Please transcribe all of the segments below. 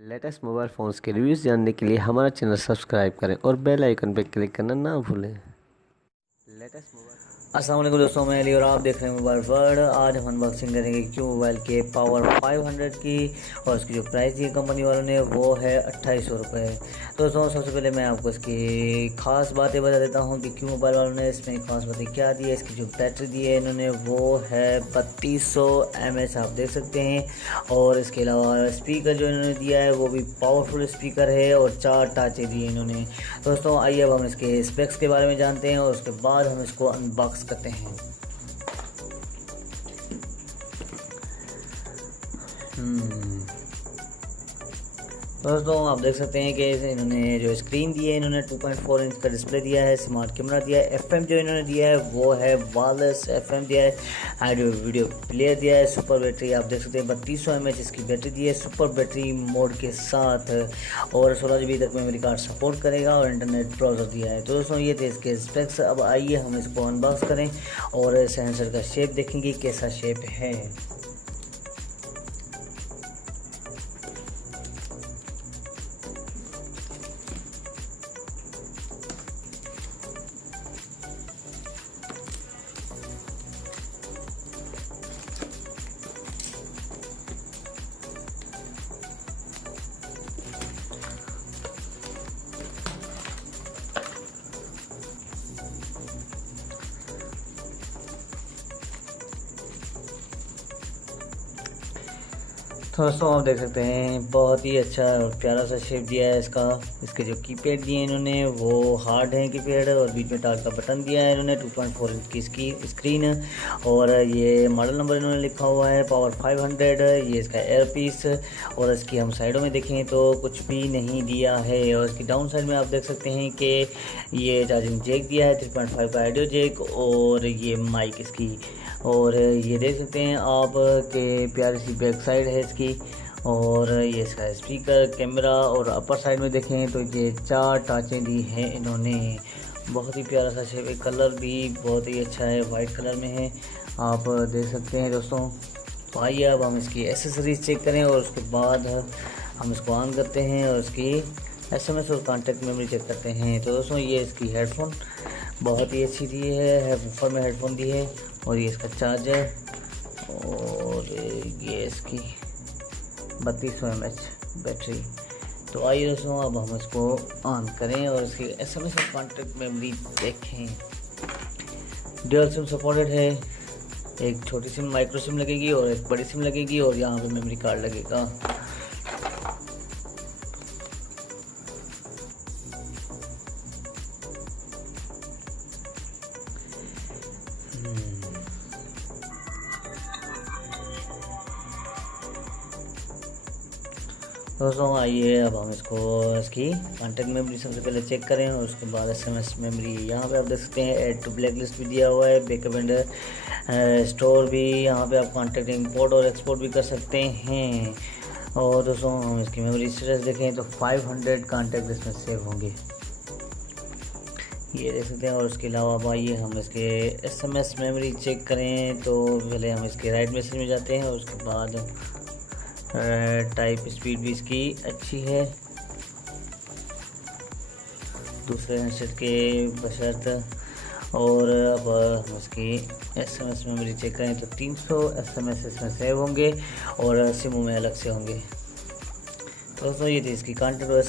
Latest mobile phones के reviews जानने के लिए हमारा चैनल सब्सक्राइब करें और बेल आइकन पर क्लिक करना ना भूलें। लेटेस्ट मोबाइल अस्सलाम वालेकुम दोस्तों, मैं अली और आप देख रहे हैं मोबाइल वर्ल्ड। आज हम अनबॉक्सिंग करेंगे क्यू मोबाइल के पावर 500 की, और इसकी जो प्राइस दी है कंपनी वालों ने वो है 2800 रुपये। तो दोस्तों सबसे पहले मैं आपको इसकी ख़ास बातें बता देता हूँ कि क्यू मोबाइल वालों ने इसमें ख़ास बातें क्या दी है। इसकी जो बैटरी दी है इन्होंने वो है 3200 mAh, आप देख सकते हैं। और इसके अलावा स्पीकर जो इन्होंने दिया है वो भी पावरफुल स्पीकर है और 4 टाचे दिए इन्होंने। दोस्तों आइए अब हम इसके स्पेक्स के बारे में जानते हैं और उसके बाद हम इसको अनबॉक्स करते हैं। दोस्तों आप देख सकते हैं कि इन्होंने जो स्क्रीन दी है, इन्होंने 2.4 इंच का डिस्प्ले दिया है, स्मार्ट कैमरा दिया है, एफएम जो इन्होंने दिया है वो है वायरलेस एफएम दिया है, ऑडियो वीडियो प्लेयर दिया है, सुपर बैटरी आप देख सकते हैं 3200 mAh इसकी बैटरी दी है सुपर बैटरी मोड के साथ, और 16 GB तक मेमोरी कार्ड सपोर्ट करेगा और इंटरनेट ब्राउज़र दिया है। तो दोस्तों ये थे इसके स्पेक्स। अब आइए हम इसको अनबॉक्स करें और सेंसर का शेप देखेंगे कैसा शेप है। तो दोस्तों आप देख सकते हैं बहुत ही अच्छा और प्यारा सा शेप दिया है इसका। इसके जो कीपैड दिए हैं इन्होंने वो हार्ड हैं कीपैड, और बीच में टाच का बटन दिया है इन्होंने, 2.4 इंच की इसकी स्क्रीन, और ये मॉडल नंबर इन्होंने लिखा हुआ है पावर 500। ये इसका एयर पीस, और इसकी हम साइडों में देखें तो कुछ भी नहीं दिया है। और इसकी डाउन साइड में आप देख सकते हैं कि ये चार्जिंग जैक दिया है, 3.5 का ऑडियो जैक, और ये माइक इसकी, और ये देख सकते हैं आप के प्यारी सी बैक साइड है इसकी, और ये इसका स्पीकर कैमरा, और अपर साइड में देखें तो ये 4 टाँचें दी हैं इन्होंने। बहुत ही प्यारा सा शेप है, कलर भी बहुत ही अच्छा है, वाइट कलर में है, आप देख सकते हैं दोस्तों। तो आइए अब हम इसकी एसेसरीज चेक करें और उसके बाद हम इसको ऑन करते हैं और इसकी SMS और कॉन्टैक्ट मेमोरी चेक करते हैं। तो दोस्तों ये इसकी हेडफोन बहुत ही अच्छी दी है, ऊपर में हेडफोन दी है, और ये इसका चार्जर, और ये इसकी 3200 mAh बैटरी। तो आइए दोस्तों अब हम इसको ऑन करें और इसकी SMS और कॉन्टैक्ट मेमोरी देखें। ड्यूअल सिम सपोर्टेड है, एक छोटी सिम माइक्रो सिम लगेगी और एक बड़ी सिम लगेगी, और यहाँ पे मेमोरी कार्ड लगेगा। दोस्तों आइए अब हम इसको इसकी कॉन्टैक्ट मेमोरी सबसे पहले चेक करें और उसके बाद SMS मेमोरी। यहाँ पे आप देख सकते हैं ऐड टू ब्लैक लिस्ट भी दिया हुआ है, बैकअप एंड स्टोर भी, यहाँ पे आप कॉन्टैक्ट इंपोर्ट और एक्सपोर्ट भी कर सकते हैं। और दोस्तों हम इसकी मेमोरी स्टेटस देखें तो 500 कॉन्टैक्ट इसमें सेव होंगे, ये देख सकते हैं। और उसके अलावा अब आइए हम इसके SMS मेमोरी चेक करें। तो पहले हम इसके राइट मैसेज में जाते हैं और उसके बाद टाइप स्पीड भी इसकी अच्छी है दूसरे हैंडसेट के बशर्त। और अब हम इसकी SMS मेमोरी चेक करें तो 300 SMS इसमें सेव होंगे और सिमों में अलग से होंगे। तो दोस्तों ये थी इसकी कॉन्टैक्ट और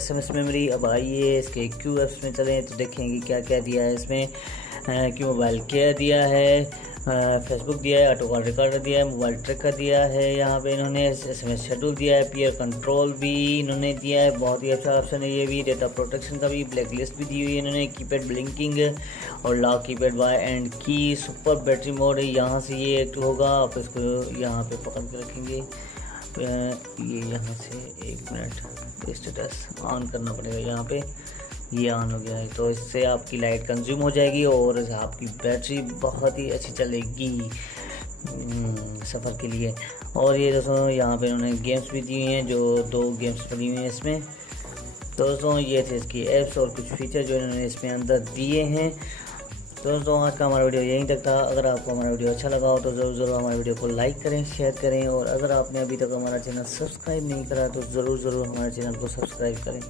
SMS मेमोरी। अब आइए इसके क्यू ऐप्स में चलें तो देखेंगे क्या क्या दिया है इसमें। क्यू मोबाइल केयर दिया है, फेसबुक दिया है, ऑटो कॉल रिकॉर्डर दिया है, मोबाइल ट्रैकर दिया है, यहाँ पे इन्होंने SMS शेड्यूल दिया है, पीयर कंट्रोल भी इन्होंने दिया है, बहुत ही अच्छा ऑप्शन है ये भी। डेटा प्रोटेक्शन का भी ब्लैक लिस्ट भी दी हुई है इन्होंने, कीपैड ब्लिंकिंग और लॉक कीपैड बाय एंड की, सुपर बैटरी मोड है, यहाँ से ये एक्टिव होगा। आप इसको यहाँ पे पकड़ के रखेंगे, ये यहाँ से 1 मिनट स्टेटस ऑन करना पड़ेगा, यहाँ पे ये ऑन हो गया है। तो इससे आपकी लाइट कंज्यूम हो जाएगी और आपकी बैटरी बहुत ही अच्छी चलेगी सफ़र के लिए। और ये दोस्तों यहाँ पे उन्होंने गेम्स भी दी हुई हैं, जो 2 गेम्स पड़ी हुई हैं इसमें। तो दोस्तों ये थे इसकी ऐप्स और कुछ फीचर जो इन्होंने इसमें अंदर दिए हैं। दोस्तों आज का हमारा वीडियो यहीं तक था। अगर आपको हमारा वीडियो अच्छा लगा हो तो ज़रूर हमारे वीडियो को लाइक करें, शेयर करें, और अगर आपने अभी तक हमारा चैनल सब्सक्राइब नहीं करा तो ज़रूर हमारे चैनल को सब्सक्राइब करें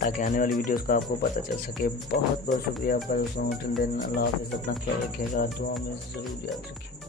ताकि आने वाली वीडियोस का आपको पता चल सके। बहुत बहुत शुक्रिया आपका दोस्तों। टिल देन अल्लाह हाफ़िज़। अपना ख्याल रखिएगा, दुआ में ज़रूर याद रखिएगा।